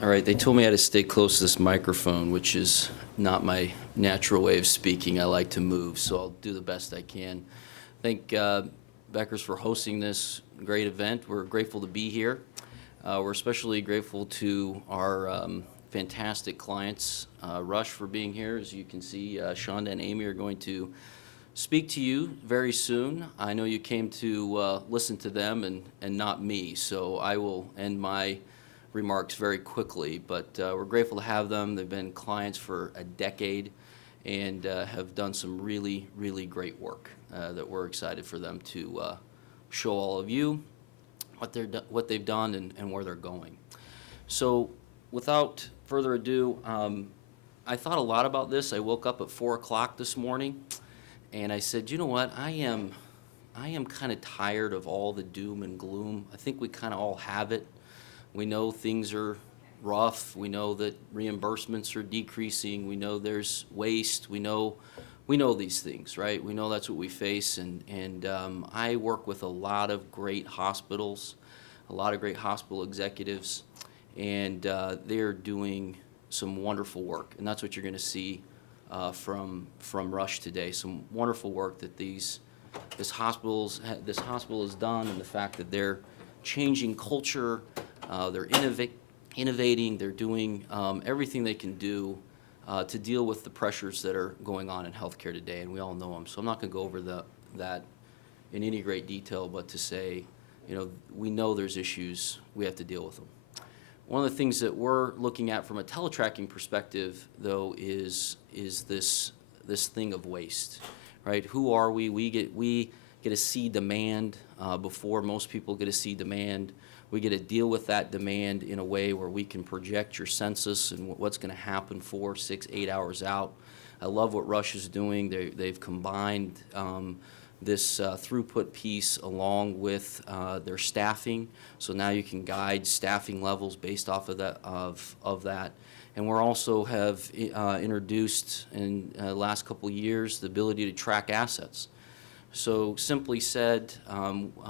All right, they told me I had to stay close to this microphone, which is not my natural way of speaking. I like to move, so I'll do the best I can. Thank Beckers for hosting this great event. We're grateful to be here. We're especially grateful to our fantastic clients, Rush for being here. As you can see, Shonda and Amy are going to speak to you very soon. I know you came to listen to them and not me, so I will end my remarks very quickly, but we're grateful to have them. They've been clients for a decade and have done some really, really great work that we're excited for them to show all of you what they've done and where they're going. So without further ado, I thought a lot about this. I woke up at 4 o'clock this morning and I said, you know what, I am kind of tired of all the doom and gloom. I think we kind of all have it. We know things are rough. We know that reimbursements are decreasing. We know there's waste. We know these things, right? We know that's what we face. And I work with a lot of great hospitals, a lot of great hospital executives, and they're doing some wonderful work. And that's what you're going to see from Rush today. Some wonderful work that this hospital has done, and the fact that they're changing culture. They're innovating, they're doing everything they can do to deal with the pressures that are going on in healthcare today, and we all know them. So I'm not going to go over that in any great detail, but to say, we know there's issues, we have to deal with them. One of the things that we're looking at from a TeleTracking perspective, though, is this thing of waste, right? Who are we? We get to see demand before most people get to see demand. We get to deal with that demand in a way where we can project your census and what's going to happen 4, 6, 8 hours out. I love what Rush is doing. They've combined this throughput piece along with their staffing. So now you can guide staffing levels based off of that. And we're also have introduced in the last couple of years the ability to track assets. So simply said,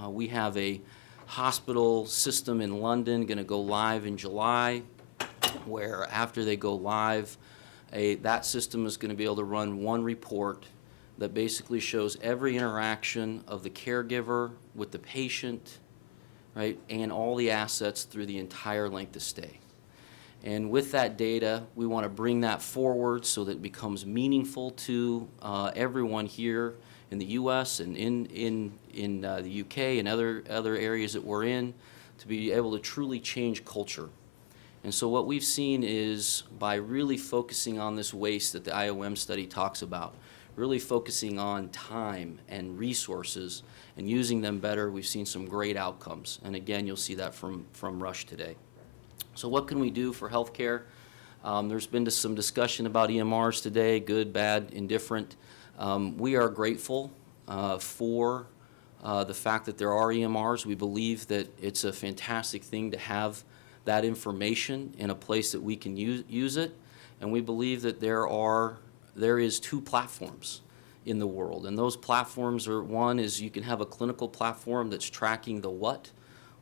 we have a hospital system in London going to go live in July, where after they go live, that system is going to be able to run one report that basically shows every interaction of the caregiver with the patient, right, and all the assets through the entire length of stay. And with that data, we want to bring that forward so that it becomes meaningful to everyone here in the U.S. and in the U.K. and other areas that we're in, to be able to truly change culture. And so what we've seen is by really focusing on this waste that the IOM study talks about, really focusing on time and resources and using them better, we've seen some great outcomes. And again, you'll see that from Rush today. So what can we do for healthcare? There's been some discussion about EMRs today, good, bad, indifferent. We are grateful for the fact that there are EMRs. We believe that it's a fantastic thing to have that information in a place that we can use it. And we believe that there is 2 platforms in the world. And those platforms are, one is you can have a clinical platform that's tracking the what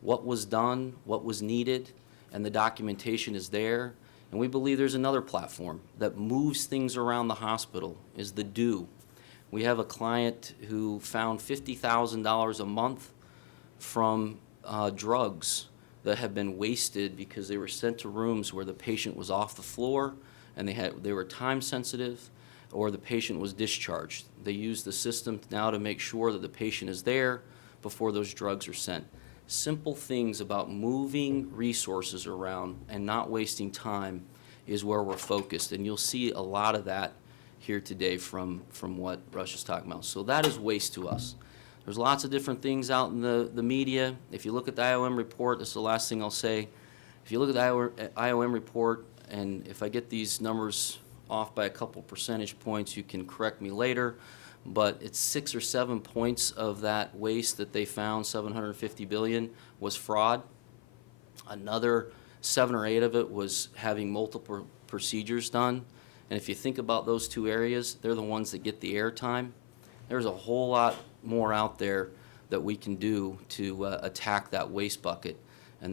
was done, what was needed, and the documentation is there. And we believe there's another platform that moves things around the hospital, is the do. We have a client who found $50,000 a month from drugs that have been wasted because they were sent to rooms where the patient was off the floor and they were time sensitive, or the patient was discharged. They use the system now to make sure that the patient is there before those drugs are sent. Simple things about moving resources around and not wasting time is where we're focused, and you'll see a lot of that here today from what Rush is talking about. So that is waste to us. There's lots of different things out in the media. If you look at the IOM report, this is the last thing I'll say. If you look at the IOM report, and if I get these numbers off by a couple percentage points, you can correct me later, but it's 6 or 7 points of that waste that they found, 750 billion, was fraud. Another 7 or 8 of it was having multiple procedures done. And if you think about those 2 areas, they're the ones that get the airtime. There's a whole lot more out there that we can do to attack that waste bucket.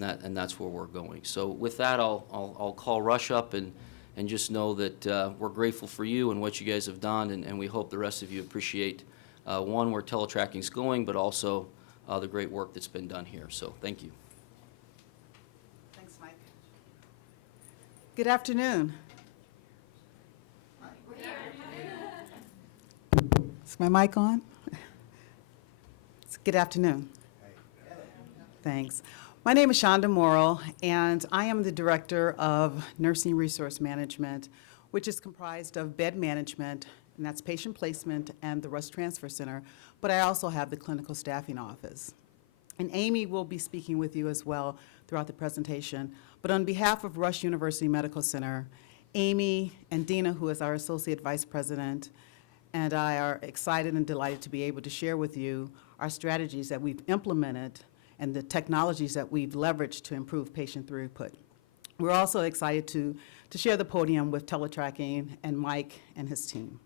and that's where we're going. So with that, I'll call Rush up and just know that we're grateful for you and what you guys have done, and we hope the rest of you appreciate, one, where TeleTracking is going, but also the great work that's been done here. So thank you. Thanks, Mike. Good afternoon. Is my mic on? Good afternoon. Thanks. My name is Shonda Morrow, and I am the Director of Nursing Resource Management, which is comprised of bed management, and that's patient placement and the Rush Transfer Center, but I also have the clinical staffing office. And Amy will be speaking with you as well throughout the presentation. But on behalf of Rush University Medical Center, Amy and Dina, who is our Associate Vice President, and I are excited and delighted to be able to share with you our strategies that we've implemented and the technologies that we've leveraged to improve patient throughput. We're also excited to share the podium with TeleTracking and Mike and his team.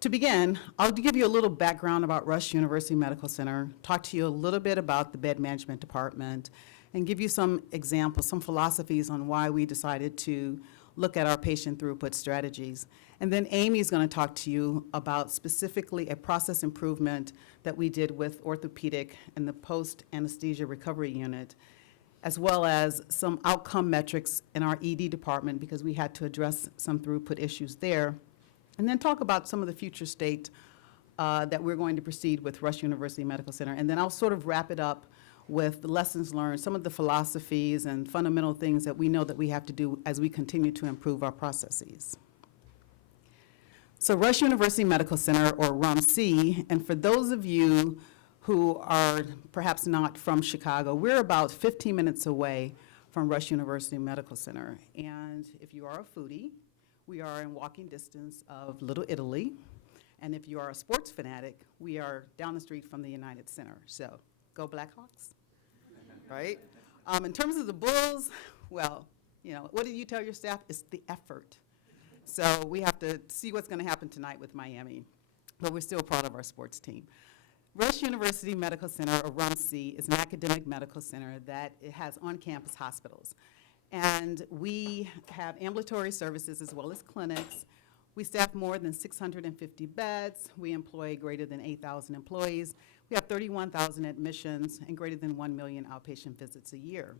To begin, I'll give you a little background about Rush University Medical Center, talk to you a little bit about the bed management department, and give you some examples, some philosophies on why we decided to look at our patient throughput strategies. And then Amy's going to talk to you about specifically a process improvement that we did with orthopedic and the post-anesthesia recovery unit, as well as some outcome metrics in our ED department because we had to address some throughput issues there. And then talk about some of the future state that we're going to proceed with Rush University Medical Center. And then I'll sort of wrap it up with the lessons learned, some of the philosophies and fundamental things that we know that we have to do as we continue to improve our processes. So Rush University Medical Center, or RUMC, and for those of you who are perhaps not from Chicago, we're about 15 minutes away from Rush University Medical Center. And if you are a foodie, we are in walking distance of Little Italy. And if you are a sports fanatic, we are down the street from the United Center. So go Blackhawks, right? In terms of the Bulls, well, you know, what do you tell your staff? It's the effort. So we have to see what's going to happen tonight with Miami, but we're still proud of our sports team. Rush University Medical Center, or RUMC, is an academic medical center that it has on-campus hospitals. And we have ambulatory services as well as clinics. We staff more than 650 beds. We employ greater than 8,000 employees. We have 31,000 admissions and greater than 1 million outpatient visits a year.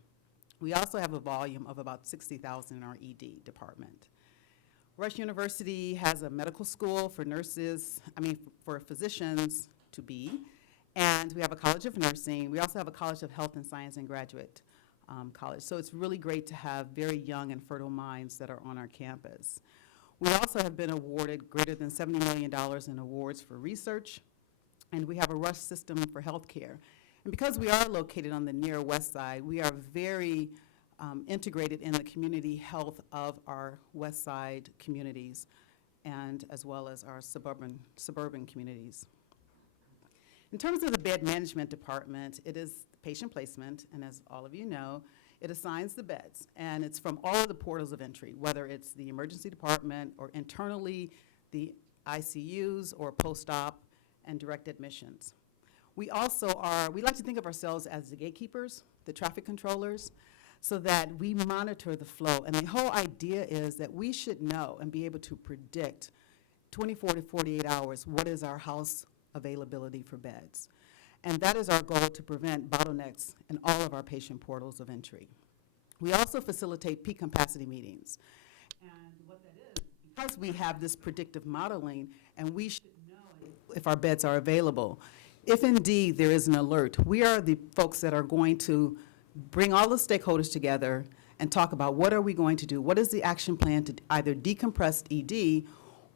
We also have a volume of about 60,000 in our ED department. Rush University has a medical school for for physicians to be, and we have a College of Nursing. We also have a College of Health and Science and Graduate College. So it's really great to have very young and fertile minds that are on our campus. We also have been awarded greater than $70 million in awards for research, and we have a Rush system for healthcare. And because we are located on the near west side, we are very integrated in the community health of our west side communities, and as well as our suburban communities. In terms of the bed management department, it is patient placement, and as all of you know, it assigns the beds, and it's from all of the portals of entry, whether it's the emergency department or internally the ICUs or post-op and direct admissions. We like to think of ourselves as the gatekeepers, the traffic controllers, so that we monitor the flow. And the whole idea is that we should know and be able to predict 24 to 48 hours what is our house availability for beds. And that is our goal, to prevent bottlenecks in all of our patient portals of entry. We also facilitate peak capacity meetings. And what that is, because we have this predictive modeling, and we should know if our beds are available, if indeed there is an alert, we are the folks that are going to bring all the stakeholders together and talk about what are we going to do, what is the action plan to either decompress ED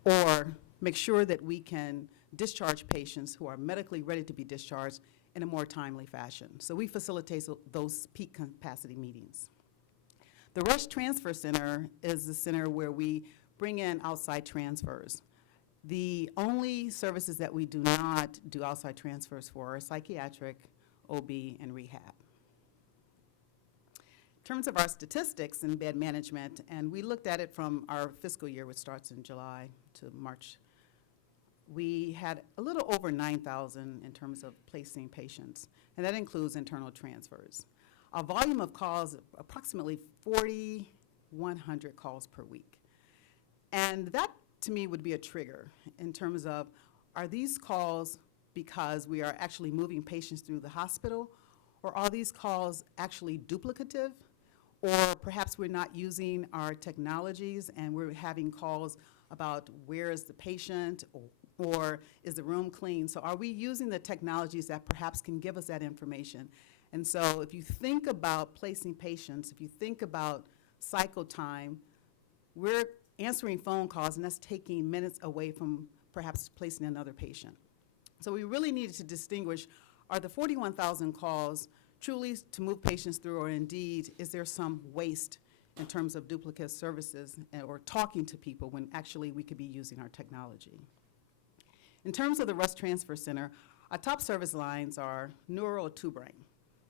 or make sure that we can discharge patients who are medically ready to be discharged in a more timely fashion. So we facilitate those peak capacity meetings. The Rush Transfer Center is the center where we bring in outside transfers. The only services that we do not do outside transfers for are psychiatric, OB, and rehab. In terms of our statistics in bed management, and we looked at it from our fiscal year, which starts in July to March, we had a little over 9,000 in terms of placing patients, and that includes internal transfers. Our volume of calls, approximately 4,100 calls per week. And that, to me, would be a trigger in terms of, are these calls because we are actually moving patients through the hospital, or are these calls actually duplicative? Or perhaps we're not using our technologies and we're having calls about where is the patient, or is the room clean? So are we using the technologies that perhaps can give us that information? And so if you think about placing patients, if you think about cycle time, we're answering phone calls and that's taking minutes away from perhaps placing another patient. So we really needed to distinguish, are the 41,000 calls truly to move patients through, or indeed, is there some waste in terms of duplicate services or talking to people when actually we could be using our technology? In terms of the Rush Transfer Center, our top service lines are neuro or two brain.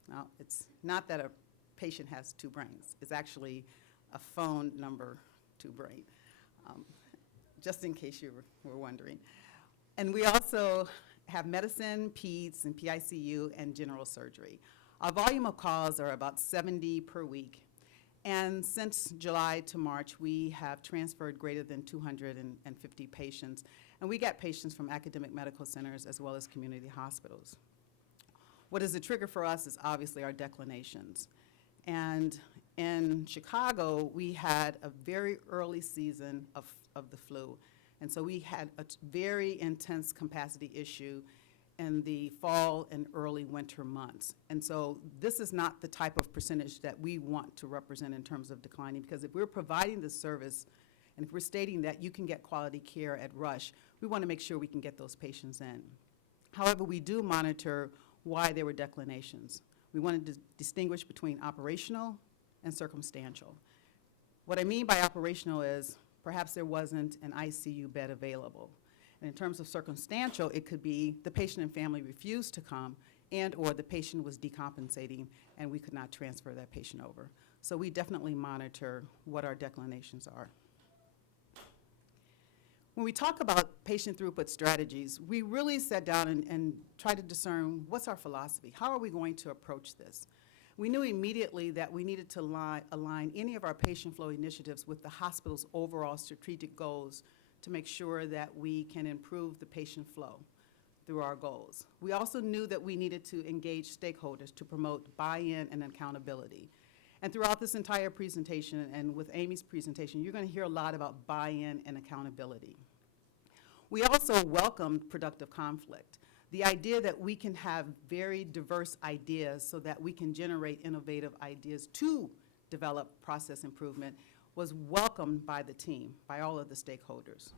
Now, it's not that a patient has two brains. It's actually a phone number, two brain, just in case you were wondering. And we also have medicine, peds, and PICU, and general surgery. Our volume of calls are about 70 per week. And since July to March, we have transferred greater than 250 patients. And we get patients from academic medical centers as well as community hospitals. What is the trigger for us is obviously our declinations. And in Chicago, we had a very early season of the flu. And so we had a very intense capacity issue in the fall and early winter months. And so this is not the type of percentage that we want to represent in terms of declining, because if we're providing this service and if we're stating that you can get quality care at Rush, we want to make sure we can get those patients in. However, we do monitor why there were declinations. We wanted to distinguish between operational and circumstantial. What I mean by operational is perhaps there wasn't an ICU bed available. And in terms of circumstantial, it could be the patient and family refused to come, and or the patient was decompensating and we could not transfer that patient over. So we definitely monitor what our declinations are. When we talk about patient throughput strategies, we really sat down and tried to discern what's our philosophy. How are we going to approach this? We knew immediately that we needed to align any of our patient flow initiatives with the hospital's overall strategic goals to make sure that we can improve the patient flow through our goals. We also knew that we needed to engage stakeholders to promote buy-in and accountability. And throughout this entire presentation, and with Amy's presentation, you're going to hear a lot about buy-in and accountability. We also welcomed productive conflict. The idea that we can have very diverse ideas so that we can generate innovative ideas to develop process improvement was welcomed by the team, by all of the stakeholders.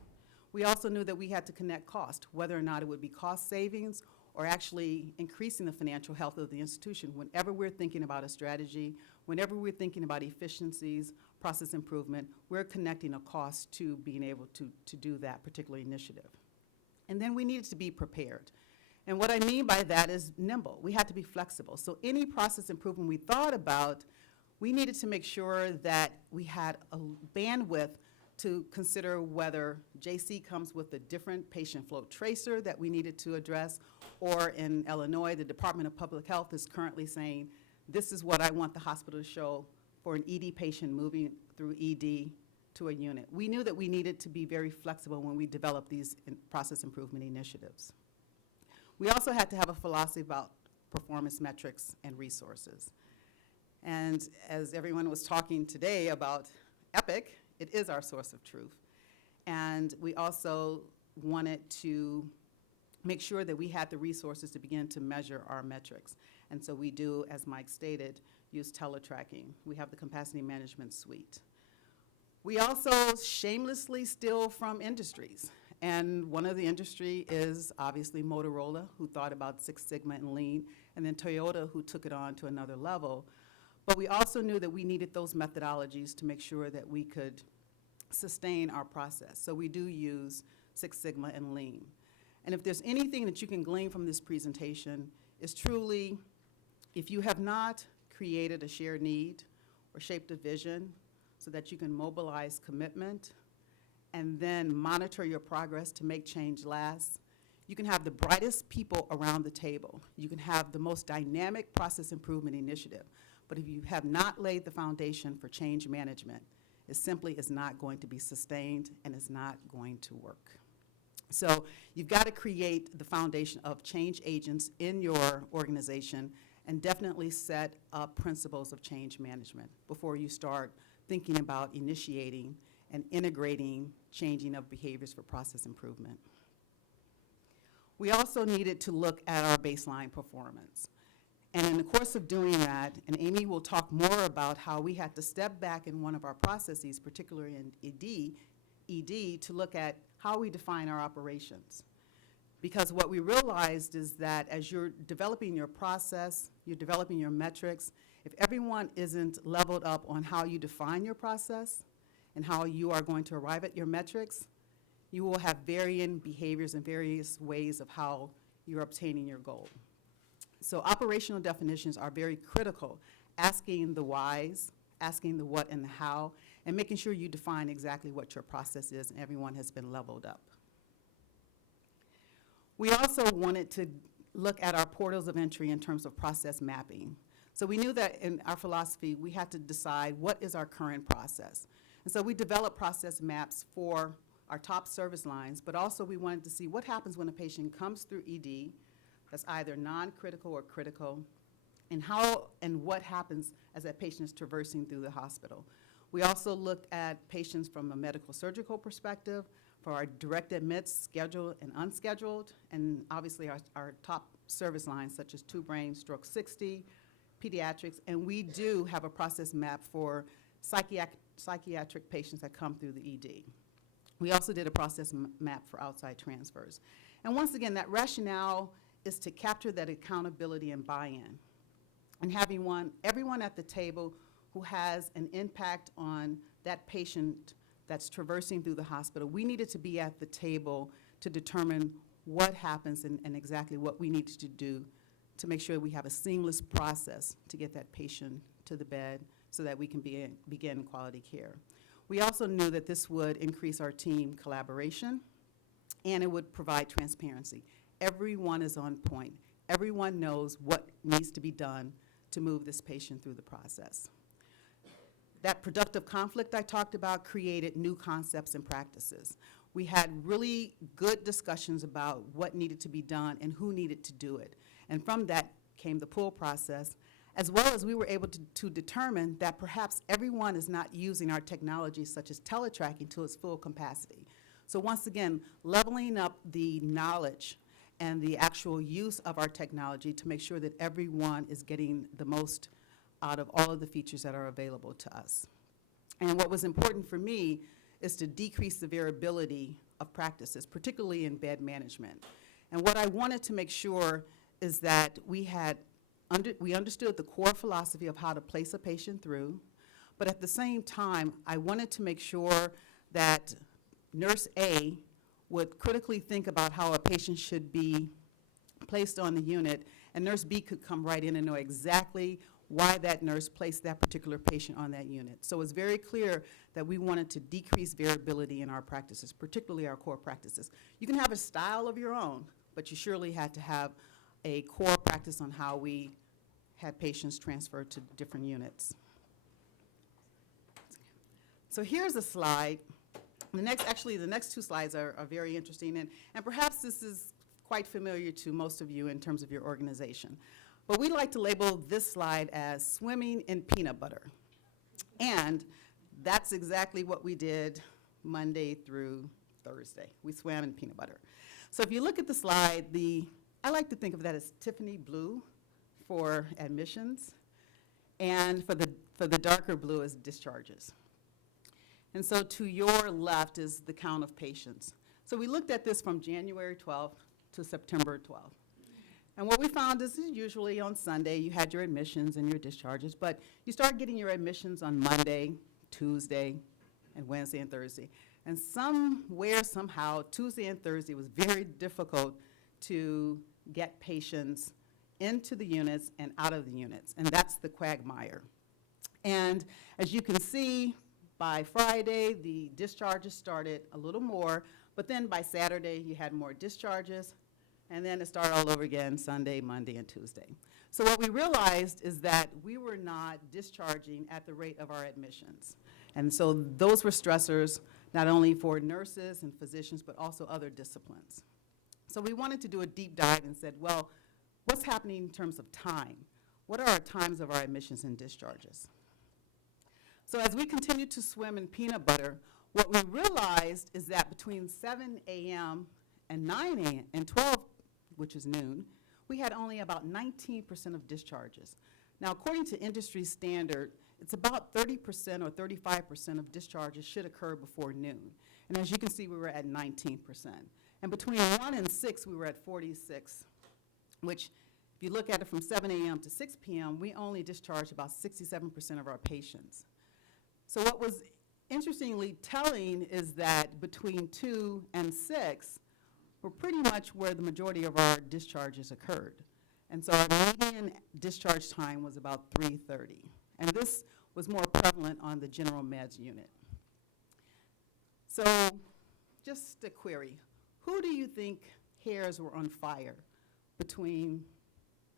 We also knew that we had to connect cost, whether or not it would be cost savings or actually increasing the financial health of the institution. Whenever we're thinking about a strategy, whenever we're thinking about efficiencies, process improvement, we're connecting a cost to being able to do that particular initiative. And then we needed to be prepared. And what I mean by that is nimble. We had to be flexible. So any process improvement we thought about, we needed to make sure that we had a bandwidth to consider whether JC comes with a different patient flow tracer that we needed to address, or in Illinois, the Department of Public Health is currently saying, this is what I want the hospital to show for an ED patient moving through ED to a unit. We knew that we needed to be very flexible when we developed these process improvement initiatives. We also had to have a philosophy about performance metrics and resources. And as everyone was talking today about Epic, it is our source of truth. And we also wanted to make sure that we had the resources to begin to measure our metrics. And so we do, as Mike stated, use TeleTracking. We have the capacity management suite. We also shamelessly steal from industries. And one of the industry is obviously Motorola, who thought about Six Sigma and Lean, and then Toyota, who took it on to another level. But we also knew that we needed those methodologies to make sure that we could sustain our process. So we do use Six Sigma and Lean. And if there's anything that you can glean from this presentation, is truly, if you have not created a shared need or shaped a vision so that you can mobilize commitment and then monitor your progress to make change last. You can have the brightest people around the table. You can have the most dynamic process improvement initiative. But if you have not laid the foundation for change management, it simply is not going to be sustained and is not going to work. So you've got to create the foundation of change agents in your organization and definitely set up principles of change management before you start thinking about initiating and integrating changing of behaviors for process improvement. We also needed to look at our baseline performance. And in the course of doing that, and Amy will talk more about how we had to step back in one of our processes, particularly in ED, to look at how we define our operations. Because what we realized is that as you're developing your process, you're developing your metrics, if everyone isn't leveled up on how you define your process and how you are going to arrive at your metrics, you will have varying behaviors and various ways of how you're obtaining your goal. So operational definitions are very critical, asking the whys, asking the what and the how, and making sure you define exactly what your process is and everyone has been leveled up. We also wanted to look at our portals of entry in terms of process mapping. So we knew that in our philosophy, we had to decide what is our current process. And so we developed process maps for our top service lines, but also we wanted to see what happens when a patient comes through ED that's either non-critical or critical, and how and what happens as that patient is traversing through the hospital. We also looked at patients from a medical surgical perspective for our direct admits, scheduled and unscheduled, and obviously our top service lines such as 2 brain, stroke 60, pediatrics, and we do have a process map for psychiatric patients that come through the ED. We also did a process map for outside transfers. And once again, that rationale is to capture that accountability and buy-in, and having everyone at the table who has an impact on that patient that's traversing through the hospital. We needed to be at the table to determine what happens and exactly what we need to do to make sure we have a seamless process to get that patient to the bed so that we can begin quality care. We also knew that this would increase our team collaboration and it would provide transparency. Everyone is on point. Everyone knows what needs to be done to move this patient through the process. That productive conflict I talked about created new concepts and practices. We had really good discussions about what needed to be done and who needed to do it. And from that came the pull process, as well as we were able to determine that perhaps everyone is not using our technology such as TeleTracking to its full capacity. So once again, leveling up the knowledge and the actual use of our technology to make sure that everyone is getting the most out of all of the features that are available to us. And what was important for me is to decrease the variability of practices, particularly in bed management. And what I wanted to make sure is that we understood the core philosophy of how to place a patient through, but at the same time, I wanted to make sure that Nurse A would critically think about how a patient should be placed on the unit, and Nurse B could come right in and know exactly why that nurse placed that particular patient on that unit. So it's very clear that we wanted to decrease variability in our practices, particularly our core practices. You can have a style of your own, but you surely had to have a core practice on how we had patients transferred to different units. So here's a slide. The next 2 slides are very interesting, and perhaps this is quite familiar to most of you in terms of your organization. But we like to label this slide as swimming in peanut butter. And that's exactly what we did Monday through Thursday. We swam in peanut butter. So if you look at the slide, I like to think of that as Tiffany blue for admissions, and for the darker blue is discharges. And so to your left is the count of patients. So we looked at this from January 12th to September 12th. And what we found is usually on Sunday you had your admissions and your discharges, but you start getting your admissions on Monday, Tuesday, and Wednesday and Thursday. And somewhere, somehow, Tuesday and Thursday was very difficult to get patients into the units and out of the units, and that's the quagmire. And as you can see, By Friday, the discharges started a little more, but then by Saturday, you had more discharges, and then it started all over again Sunday, Monday, and Tuesday. So what we realized is that we were not discharging at the rate of our admissions. And so those were stressors, not only for nurses and physicians, but also other disciplines. So we wanted to do a deep dive and said, well, what's happening in terms of time? What are our times of our admissions and discharges? So as we continued to swim in peanut butter, what we realized is that between 7 a.m. and 9 a.m. and 12, which is noon, we had only about 19% of discharges. Now, according to industry standard, it's about 30% or 35% of discharges should occur before noon. And as you can see, we were at 19%. And between 1 and 6, we were at 46, which, if you look at it from 7 a.m. to 6 p.m., we only discharged about 67% of our patients. So what was interestingly telling is that between 2 and 6, we're pretty much where the majority of our discharges occurred. And so our median discharge time was about 3:30. And this was more prevalent on the general meds unit. So just a query. Who do you think hairs were on fire between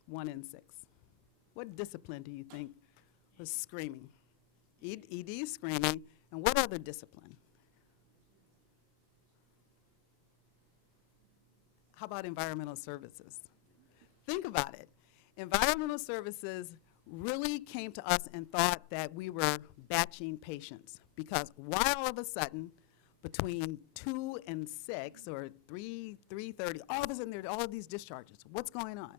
1 and 6? What discipline do you think was screaming? ED is screaming, and what other discipline? How about environmental services? Think about it. Environmental services really came to us and thought that we were batching patients, because why all of a sudden, between 2 and 6 or 3:30, all of a sudden there are all of these discharges? What's going on?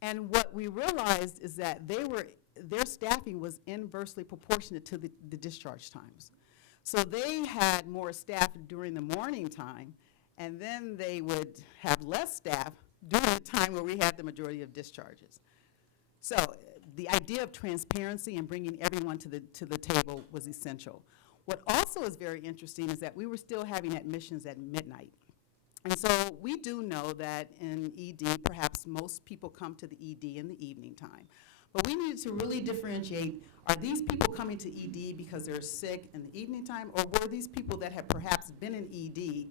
And what we realized is that their staffing was inversely proportionate to the discharge times. So they had more staff during the morning time, and then they would have less staff during the time where we had the majority of discharges. So the idea of transparency and bringing everyone to the table was essential. What also is very interesting is that we were still having admissions at midnight. And so we do know that in ED, perhaps most people come to the ED in the evening time. But we needed to really differentiate, are these people coming to ED because they're sick in the evening time, or were these people that have perhaps been in ED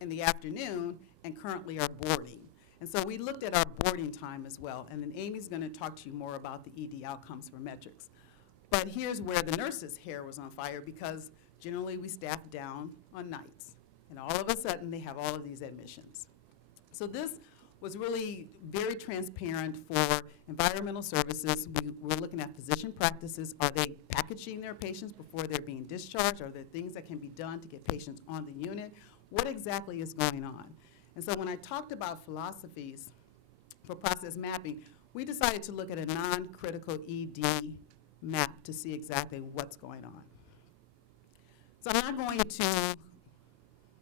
in the afternoon and currently are boarding? And so we looked at our boarding time as well, and then Amy's going to talk to you more about the ED outcomes for metrics. But here's where the nurses' hair was on fire, because generally we staff down on nights, and all of a sudden they have all of these admissions. So this was really very transparent for environmental services. We were looking at physician practices. Are they packaging their patients before they're being discharged? Are there things that can be done to get patients on the unit? What exactly is going on? And so when I talked about philosophies for process mapping, we decided to look at a non-critical ED map to see exactly what's going on. So I'm not going to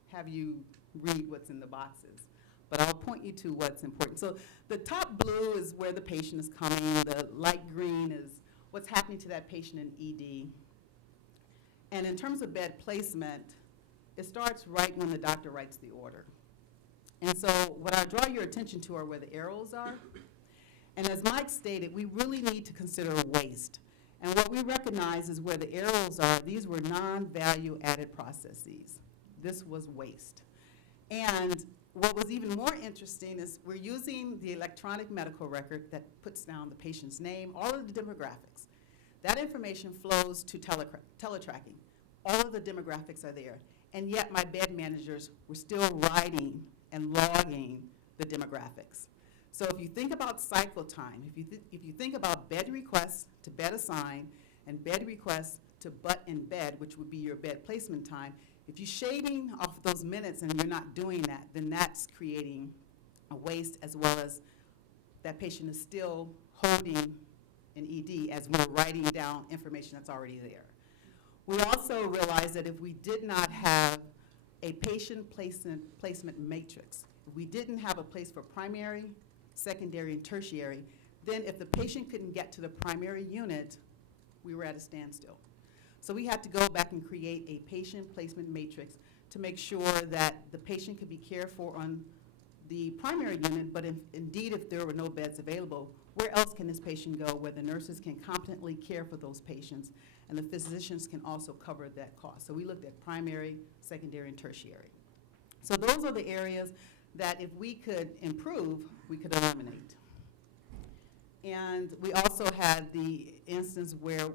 have you read what's in the boxes, but I'll point you to what's important. So the top blue is where the patient is coming. The light green is what's happening to that patient in ED. And in terms of bed placement, it starts right when the doctor writes the order. And so what I draw your attention to are where the arrows are. And as Mike stated, we really need to consider waste. And what we recognize is where the arrows are, these were non-value added processes. This was waste. And what was even more interesting is we're using the electronic medical record that puts down the patient's name, all of the demographics. That information flows to TeleTracking. All of the demographics are there. And yet my bed managers were still writing and logging the demographics. So if you think about cycle time, if you think about bed requests to bed assign and bed requests to butt in bed, which would be your bed placement time, if you're shading off those minutes and you're not doing that, then that's creating a waste, as well as that patient is still holding an ED as we're writing down information that's already there. We also realized that if we did not have a patient placement matrix, if we didn't have a place for primary, secondary, and tertiary, then if the patient couldn't get to the primary unit, we were at a standstill. So we had to go back and create a patient placement matrix to make sure that the patient could be cared for on the primary unit, but indeed if there were no beds available, where else can this patient go where the nurses can competently care for those patients and the physicians can also cover that cost. So we looked at primary, secondary, and tertiary. So those are the areas that if we could improve, we could eliminate. And we also had the instance where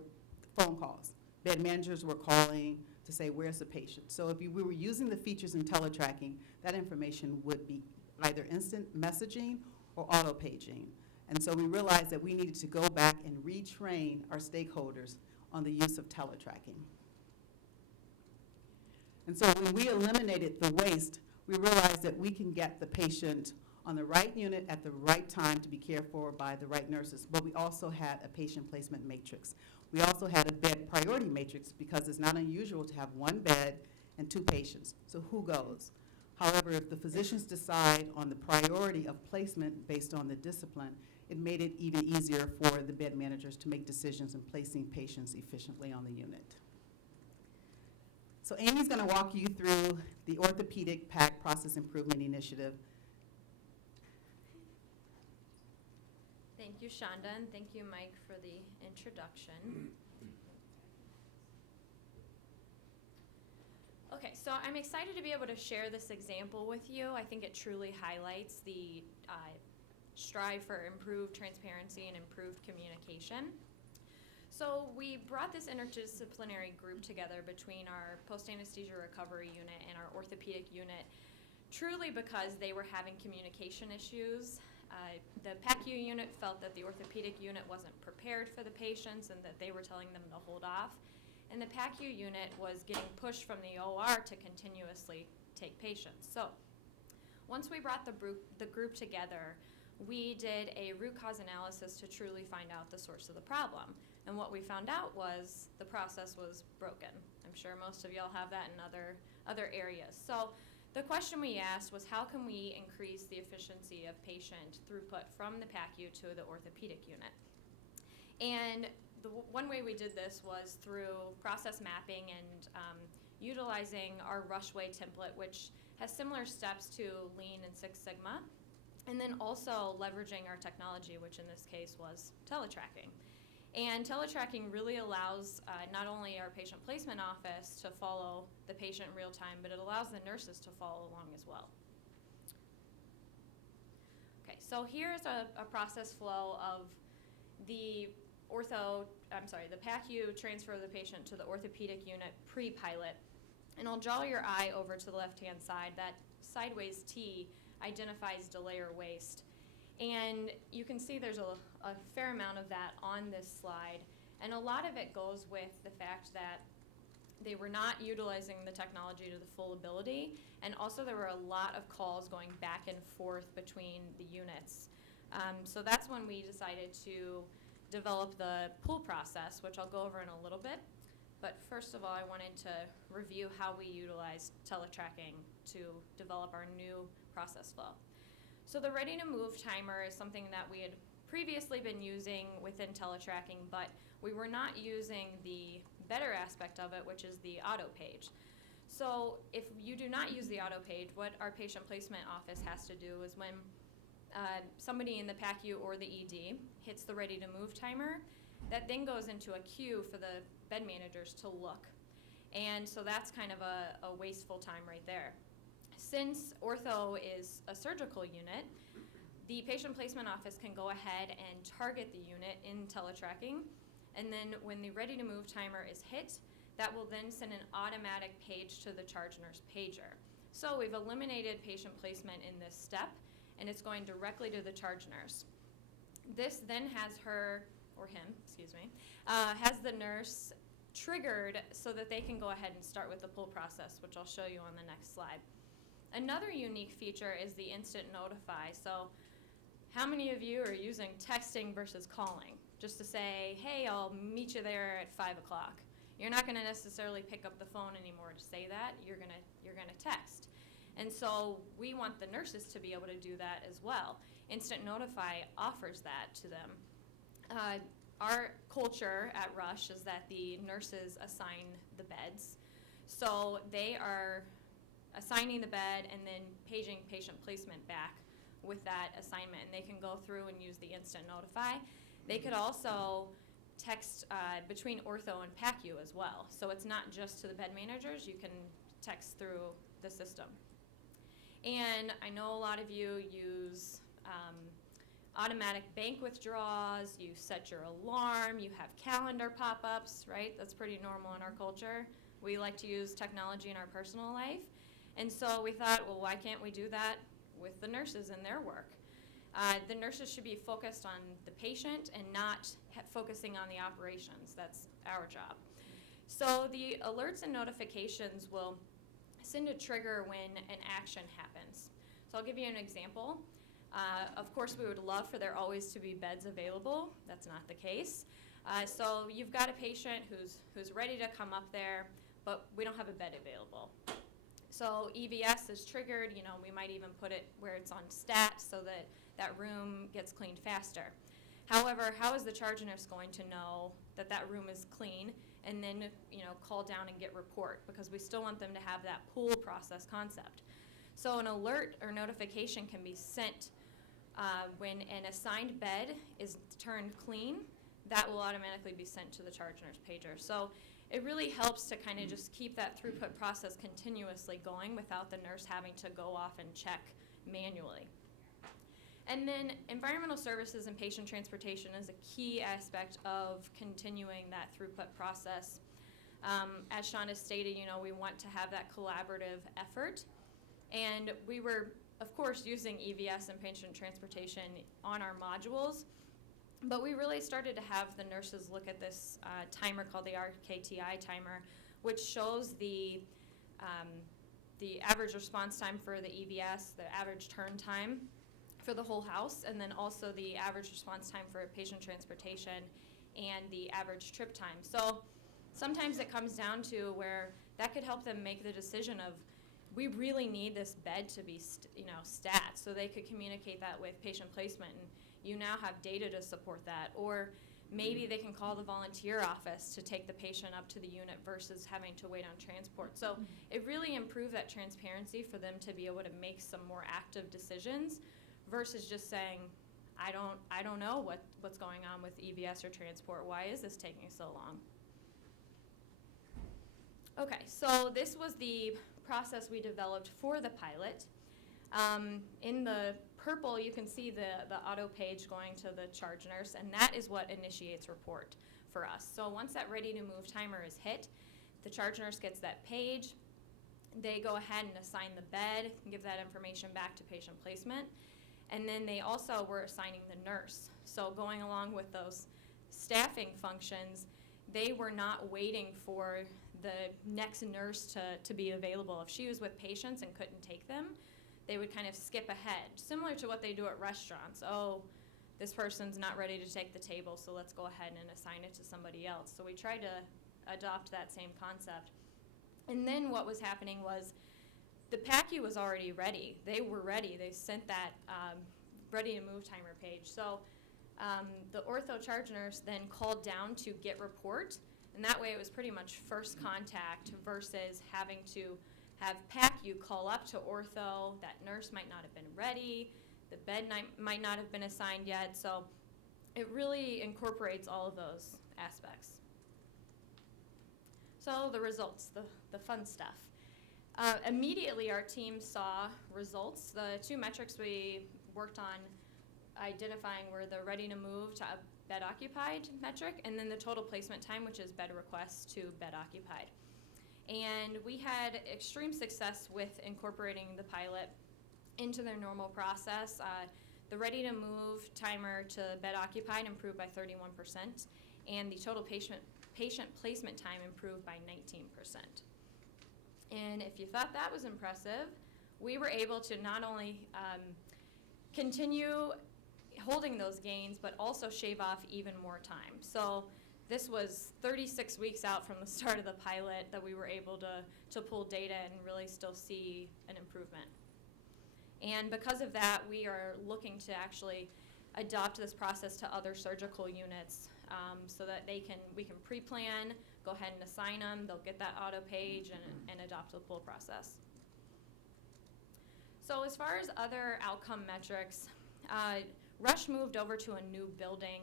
phone calls. Bed managers were calling to say, where's the patient? So if we were using the features in TeleTracking, that information would be either instant messaging or auto-paging. And so we realized that we needed to go back and retrain our stakeholders on the use of TeleTracking. And so when we eliminated the waste, we realized that we can get the patient on the right unit at the right time to be cared for by the right nurses. But we also had a patient placement matrix. We also had a bed priority matrix because it's not unusual to have one bed and 2 patients. So who goes? However, if the physicians decide on the priority of placement based on the discipline, it made it even easier for the bed managers to make decisions in placing patients efficiently on the unit. So Amy's going to walk you through the Orthopedic PAC Process Improvement Initiative. Thank you, Shonda, and thank you, Mike, for the introduction. Okay, so I'm excited to be able to share this example with you. I think it truly highlights the strive for improved transparency and improved communication. So we brought this interdisciplinary group together between our post-anesthesia recovery unit and our orthopedic unit, truly because they were having communication issues. The PACU unit felt that the orthopedic unit wasn't prepared for the patients and that they were telling them to hold off. And the PACU unit was getting pushed from the OR to continuously take patients. So once we brought the group together, we did a root cause analysis to truly find out the source of the problem. And what we found out was the process was broken. I'm sure most of y'all have that in other areas. So the question we asked was, how can we increase the efficiency of patient throughput from the PACU to the orthopedic unit? And the one way we did this was through process mapping and utilizing our Rushway template, which has similar steps to Lean and Six Sigma, and then also leveraging our technology, which in this case was TeleTracking. And TeleTracking really allows not only our patient placement office to follow the patient in real time, but it allows the nurses to follow along as well. Okay, so here's a process flow of the PACU transfer of the patient to the orthopedic unit pre-pilot. And I'll draw your eye over to the left-hand side. That sideways T identifies delay or waste. And you can see there's a fair amount of that on this slide. And a lot of it goes with the fact that they were not utilizing the technology to the full ability. And also there were a lot of calls going back and forth between the units. So that's when we decided to develop the pull process, which I'll go over in a little bit. But first of all, I wanted to review how we utilized TeleTracking to develop our new process flow. So the ready to move timer is something that we had previously been using within TeleTracking, but we were not using the better aspect of it, which is the auto page. So if you do not use the auto page, what our patient placement office has to do is when somebody in the PACU or the ED hits the ready to move timer, that then goes into a queue for the bed managers to look. And so that's kind of a wasteful time right there. Since ortho is a surgical unit, the patient placement office can go ahead and target the unit in TeleTracking, and then when the ready to move timer is hit, that will then send an automatic page to the charge nurse pager. So we've eliminated patient placement in this step, and it's going directly to the charge nurse. This then has her, or him, excuse me, has the nurse triggered so that they can go ahead and start with the pull process, which I'll show you on the next slide. Another unique feature is the instant notify. So how many of you are using texting versus calling? Just to say, hey, I'll meet you there at 5 o'clock. You're not going to necessarily pick up the phone anymore to say that. You're gonna text. And so we want the nurses to be able to do that as well. Instant Notify offers that to them. Our culture at Rush is that the nurses assign the beds. So they are assigning the bed and then paging patient placement back with that assignment, and they can go through and use the instant notify. They could also text between ortho and PACU as well. So it's not just to the bed managers, you can text through the system. And I know a lot of you use automatic bank withdrawals, you set your alarm, you have calendar pop-ups, right? That's pretty normal in our culture. We like to use technology in our personal life. And so we thought, well, why can't we do that with the nurses and their work? The nurses should be focused on the patient and not focusing on the operations. That's our job. So the alerts and notifications will send a trigger when an action happens. So I'll give you an example. Of course, we would love for there always to be beds available. That's not the case. So you've got a patient who's ready to come up there, but we don't have a bed available. So EVS is triggered. You know, we might even put it where it's on stat so that that room gets cleaned faster. However, how is the charge nurse going to know that that room is clean and then, you know, call down and get report? Because we still want them to have that pool process concept. So an alert or notification can be sent when an assigned bed is turned clean. That will automatically be sent to the charge nurse pager. So it really helps to kind of just keep that throughput process continuously going without the nurse having to go off and check manually. And then environmental services and patient transportation is a key aspect of continuing that throughput process. As Shonda stated, you know, we want to have that collaborative effort. And we were, of course, using EVS and patient transportation on our modules, but we really started to have the nurses look at this timer called the RKTI timer, which shows the average response time for the EVS, the average turn time for the whole house, and then also the average response time for patient transportation and the average trip time. So sometimes it comes down to where that could help them make the decision of, we really need this bed to be stat, so they could communicate that with patient placement, and you now have data to support that. Or maybe they can call the volunteer office to take the patient up to the unit versus having to wait on transport. So it really improved that transparency for them to be able to make some more active decisions versus just saying, I don't know what's going on with EVS or transport. Why is this taking so long? Okay, so this was the process we developed for the pilot. In the purple, you can see the auto page going to the charge nurse, and that is what initiates report for us. So once that ready to move timer is hit, the charge nurse gets that page. They go ahead and assign the bed, and give that information back to patient placement. And then they also were assigning the nurse. So going along with those staffing functions, they were not waiting for the next nurse to be available. If she was with patients and couldn't take them, they would kind of skip ahead, similar to what they do at restaurants. Oh, this person's not ready to take the table, so let's go ahead and assign it to somebody else. So we tried to adopt that same concept. And then what was happening was the PACU was already ready. They were ready. They sent that ready to move timer page. So the ortho charge nurse then called down to get report, and that way it was pretty much first contact versus having to have PACU call up to ortho. That nurse might not have been ready. The bed might not have been assigned yet. So it really incorporates all of those aspects. So the results, the fun stuff. Immediately our team saw results. The two metrics we worked on identifying were the ready to move to bed occupied metric, and then the total placement time, which is bed requests to bed occupied. And we had extreme success with incorporating the pilot into their normal process. The ready to move timer to bed occupied improved by 31%, and the total patient placement time improved by 19%. And if you thought that was impressive, we were able to not only continue holding those gains, but also shave off even more time. So this was 36 weeks out from the start of the pilot that we were able to pull data and really still see an improvement. And because of that, we are looking to actually adopt this process to other surgical units so that we can pre-plan, go ahead and assign them, they'll get that auto page and adopt the pull process. So as far as other outcome metrics, Rush moved over to a new building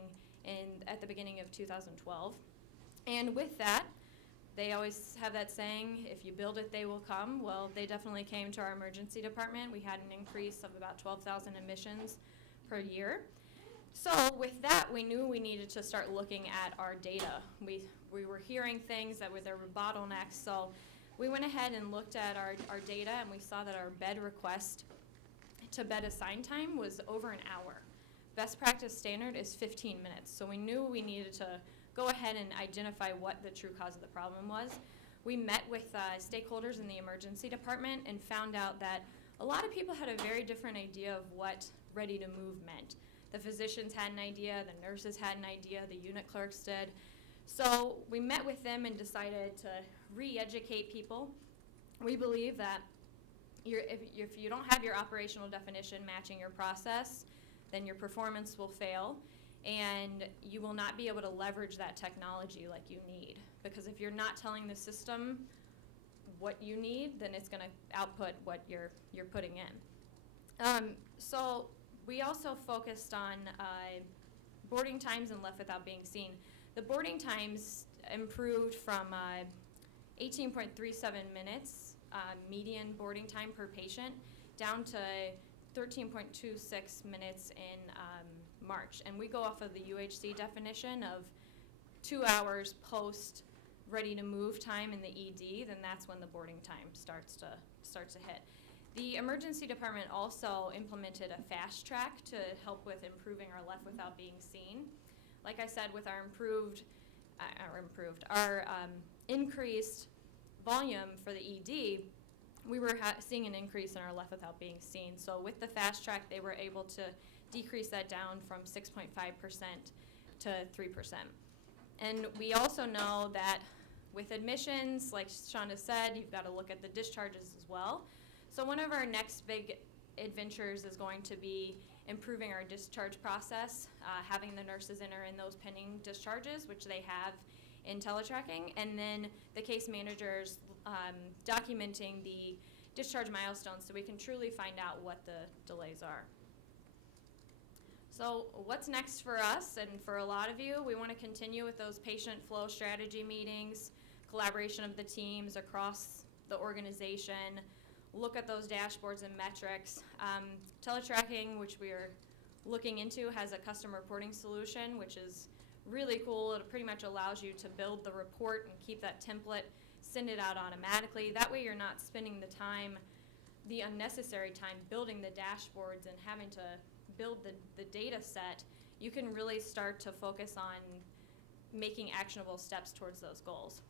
at the beginning of 2012. And with that, they always have that saying, if you build it, they will come. Well, they definitely came to our emergency department. We had an increase of about 12,000 admissions per year. So with that, we knew we needed to start looking at our data. We were hearing things that there were bottlenecks, so we went ahead and looked at our data, and we saw that our bed request to bed assign time was over an hour. Best practice standard is 15 minutes, so we knew we needed to go ahead and identify what the true cause of the problem was. We met with stakeholders in the emergency department and found out that a lot of people had a very different idea of what ready to move meant. The physicians had an idea, the nurses had an idea, the unit clerks did. So we met with them and decided to re-educate people. We believe that if you don't have your operational definition matching your process, then your performance will fail, and you will not be able to leverage that technology like you need. Because if you're not telling the system what you need, then it's going to output what you're putting in. So we also focused on boarding times and left without being seen. The boarding times improved from 18.37 minutes median boarding time per patient down to 13.26 minutes in March. And we go off of the UHC definition of 2 hours post ready to move time in the ED, then that's when the boarding time starts to hit. The emergency department also implemented a fast track to help with improving our left without being seen. Like I said, with our increased volume for the ED, we were seeing an increase in our left without being seen. So with the fast track, they were able to decrease that down from 6.5% to 3%. And we also know that with admissions, like Shonda said, you've got to look at the discharges as well. So one of our next big adventures is going to be improving our discharge process, having the nurses enter in those pending discharges, which they have in TeleTracking, and then the case managers documenting the discharge milestones so we can truly find out what the delays are. So what's next for us and for a lot of you? We want to continue with those patient flow strategy meetings, collaboration of the teams across the organization, look at those dashboards and metrics. TeleTracking, which we are looking into, has a custom reporting solution, which is really cool. It pretty much allows you to build the report and keep that template, send it out automatically. That way you're not spending the unnecessary time building the dashboards and having to build the data set. You can really start to focus on making actionable steps towards those goals.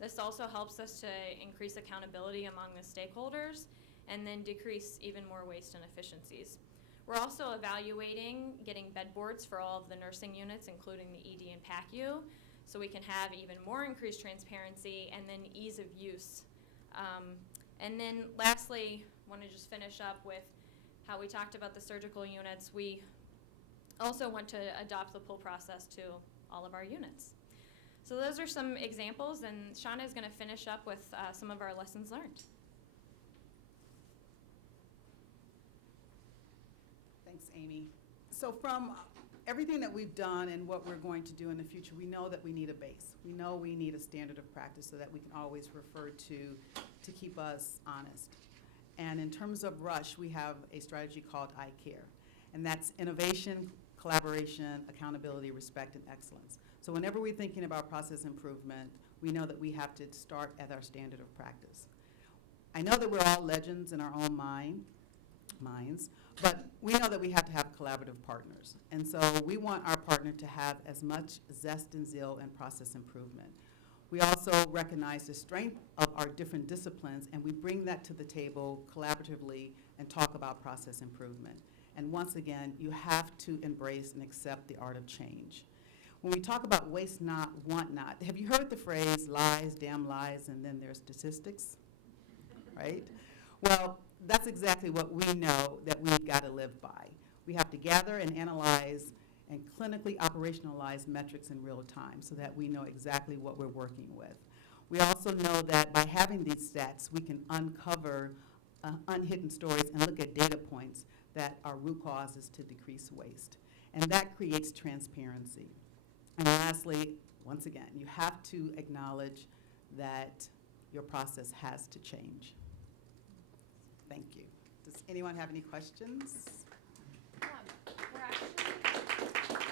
This also helps us to increase accountability among the stakeholders and then decrease even more waste and efficiencies. We're also evaluating getting bed boards for all of the nursing units, including the ED and PACU, so we can have even more increased transparency and then ease of use. And then lastly, I want to just finish up with how we talked about the surgical units. We also want to adopt the pull process to all of our units. So those are some examples, and Shonda is going to finish up with some of our lessons learned. Thanks, Amy. So from everything that we've done and what we're going to do in the future, we know that we need a base. We know we need a standard of practice so that we can always refer to keep us honest. And in terms of Rush, we have a strategy called iCare, and that's innovation, collaboration, accountability, respect, and excellence. So whenever we're thinking about process improvement, we know that we have to start at our standard of practice. I know that we're all legends in our own minds, but we know that we have to have collaborative partners. And so we want our partner to have as much zest and zeal in process improvement. We also recognize the strength of our different disciplines, and we bring that to the table collaboratively and talk about process improvement. And once again, you have to embrace and accept the art of change. When we talk about waste not, want not, have you heard the phrase lies, damn lies, and then there's statistics, right? Well, that's exactly what we know that we've got to live by. We have to gather and analyze and clinically operationalize metrics in real time so that we know exactly what we're working with. We also know that by having these stats, we can uncover unhidden stories and look at data points that are root causes to decrease waste. And that creates transparency. And lastly, once again, you have to acknowledge that your process has to change. Thank you. Does anyone have any questions? We're actually